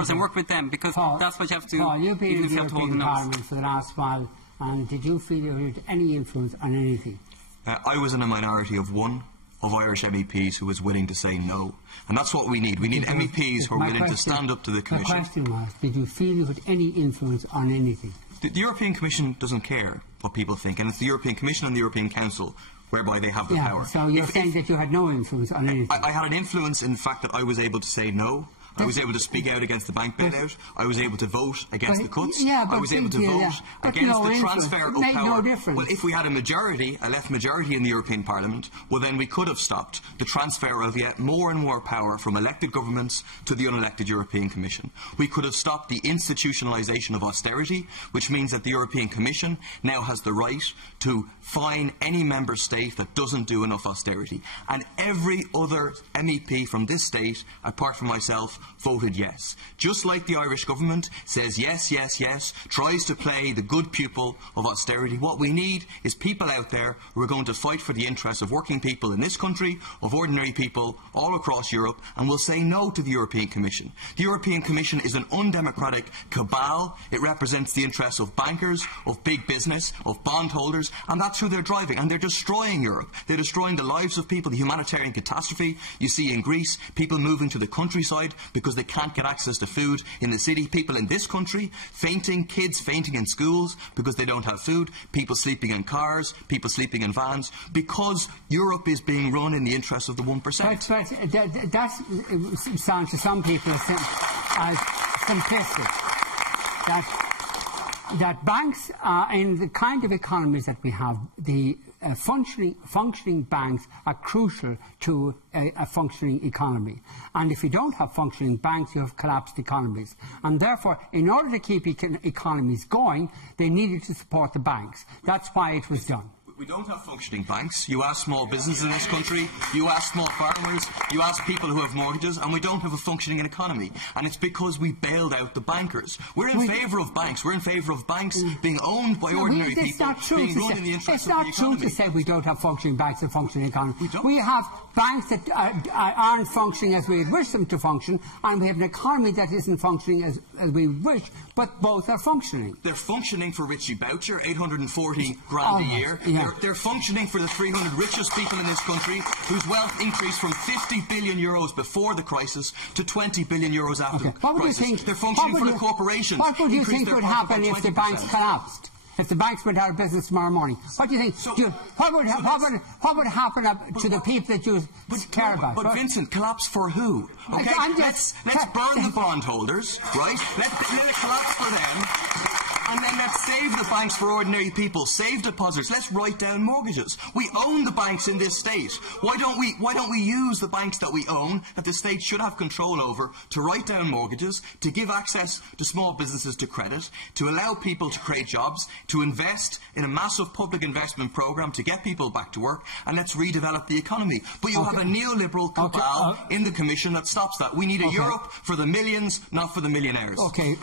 and work with them, because that's what you have to do. You've been in the European Parliament for the last while, and did you feel you had any influence on anything? I was in a minority of one of Irish MEPs who was willing to say no. And that's what we need. We need MEPs who are willing to stand up to the Commission. My question was, did you feel you had any influence on anything? The European Commission doesn't care what people think, and it's the European Commission and the European Council whereby they have the power. So you're saying that you had no influence on anything? I had an influence in the fact that I was able to say no. I was able to speak out against the bank bailout. I was able to vote against the cuts. I was able to vote against the transfer of power. Well, if we had a majority, a left majority in the European Parliament, well then we could have stopped the transfer of yet more and more power from elected governments to the unelected European Commission. We could have stopped the institutionalisation of austerity, which means that the European Commission now has the right to fine any member state that doesn't do enough austerity. And every other MEP from this state, apart from myself, voted yes. Just like the Irish government says yes, yes, yes, tries to play the good pupil of austerity. What we need is people out there who are going to fight for the interests of working people in this country, of ordinary people all across Europe, and will say no to the European Commission. The European Commission is an undemocratic cabal. It represents the interests of bankers, of big business, of bondholders, and that's who they're driving. And they're destroying Europe. They're destroying the lives of people, the humanitarian catastrophe you see in Greece, people moving to the countryside because they can't get access to food in the city, people in this country fainting, kids fainting in schools because they don't have food, people sleeping in cars, people sleeping in vans, because Europe is being run in the interests of the 1%. But that sounds to some people as simplistic. That banks, in the kind of economies that we have, the functioning banks are crucial to a functioning economy. And if you don't have functioning banks, you have collapsed economies. And therefore, in order to keep economies going, they needed to support the banks. That's why it was done. We don't have functioning banks. You ask small businesses in this country, you ask small farmers, you ask people who have mortgages, and we don't have a functioning economy. And it's because we bailed out the bankers. We're in favour of banks. We're in favour of banks being owned by ordinary people, being run in the interests of the economy. It's not true to say we don't have functioning banks and functioning economy. We have banks that aren't functioning as we wish them to function, and we have an economy that isn't functioning as we wish, but both are functioning. They're functioning for Richie Boucher, 840 grand a year. They're functioning for the 300 richest people in this country, whose wealth increased from 50 billion euros before the crisis to 20 billion euros after the crisis. What would you think? They're functioning for the corporations. What would you think would happen if the banks collapsed? If the banks went out of business tomorrow morning, what do you think? What would happen to the people that you care about? But Vincent, collapse for who? Okay, let's burn the bondholders, right? Let it collapse for them. And then let's save the banks for ordinary people, save depositors. Let's write down mortgages. We own the banks in this state. Why don't we use the banks that we own, that the state should have control over, to write down mortgages, to give access to small businesses to credit, to allow people to create jobs, to invest in a massive public investment programme to get people back to work, and let's redevelop the economy. But you have a neoliberal cabal in the Commission that stops that. We need a Europe for the millions, not for the millionaires. Okay.